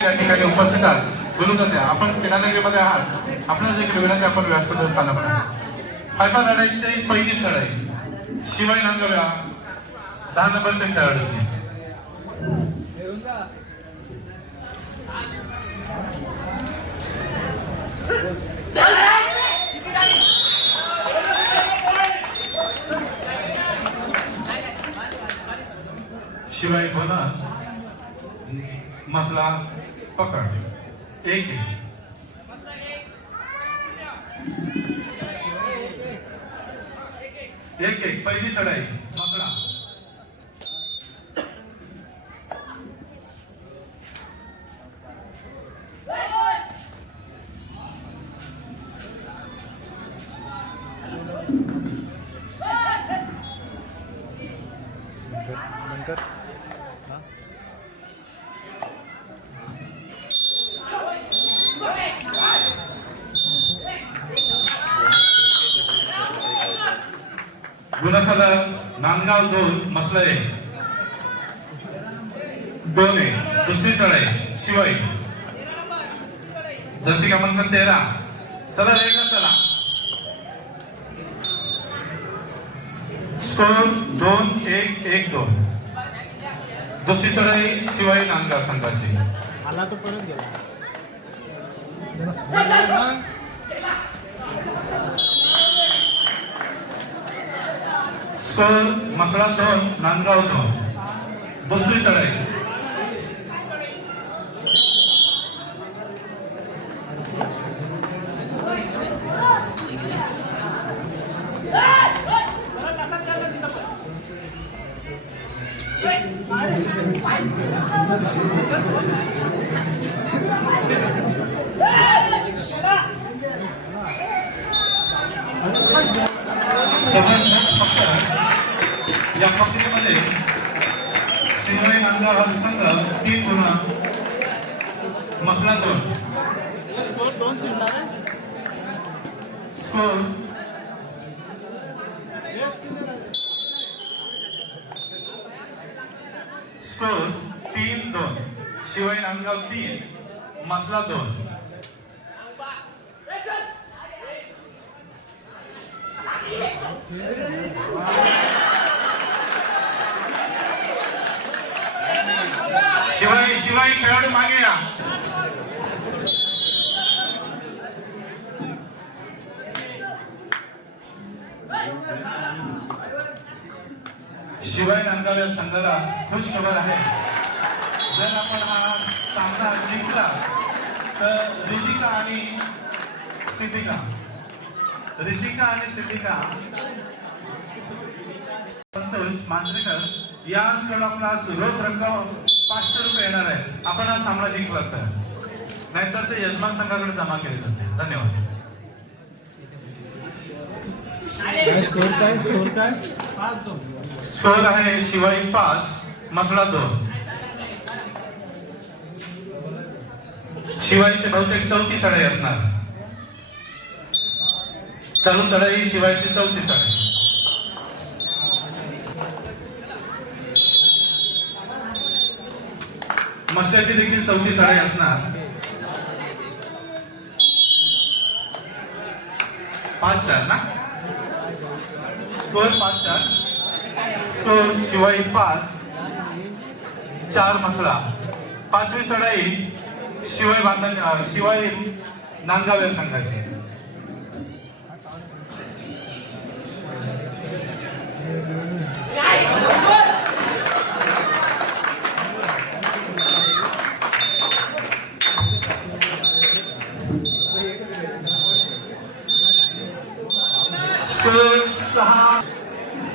या ठिकाणी उपस्थित आहात. बोलून जाते. आपण क्रीडानगरीमध्ये आहात. आपल्याला जे विनंती आपण व्यासपीठ स्थान फायदा लढाईची पहिली लढाई शिवाय नांदव्या दहा नंबरचे खेळाडूची. शिवाय बोला मसला पकड एक एक. एक एक पहिली चढाई मसला। नंतर गुणफल नांदगाव दोन मसलरे दोने दोन दुसरी चढाई शिवाई जशी क्रमांक तेरा. चला रेडला चला. स्कोर दोन एक एक दोन. दुसरी चढाई शिवाई नांदगाव संघाची. आला तो परत गेला. स्कोर मसळा दोन नांदगाव दोन दुसरी चढाई फक्त या पत्रिकेमध्ये शिवराय नांदगाव हा संघ तीन गुण मसला दोन स्कोर स्कोर स्कोर तीन दोन. शिवाय नांदगाव तीन मसला दोन. Thank you. शिवाय शिवाय खेळाडू मागे या. शिवाय नांदगाव या संघाला खुश खबर आहे. जर आपण हा सामना जिंकला तर ऋषिका आणि सिद्धिका. ऋषिका आणि सिद्धिका. संतोष मांजरेकर यांकडून आपला रोख रक्कम पाचशे रुपये येणार आहे. आपण हा सामना जिंकला तर. नाहीतर ते यजमान संघाकडे जमा केले जाते धन्यवाद. स्कोर काय? स्कोर काय? पाच दोन स्कोर आहे शिवाई पाच मसळा दोन. शिवाईचे बहुतेक चौथी चढाई असणार. चालू चढाई शिवायची चौथी चढाई. मस्याची देखील चौथी चढाई असणार. पाच चार ना? स्कोर पाच चार. स्कोर शिवाई पाच. चार मसळा. पाचवी चढाई शिवाय बांधा शिवाय नांदगाव या संघाची. सहा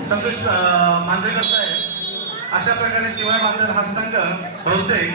संतोष मांजरेकर साहेब अशा प्रकारे शिवाय मांजर हा संघ बहुतेक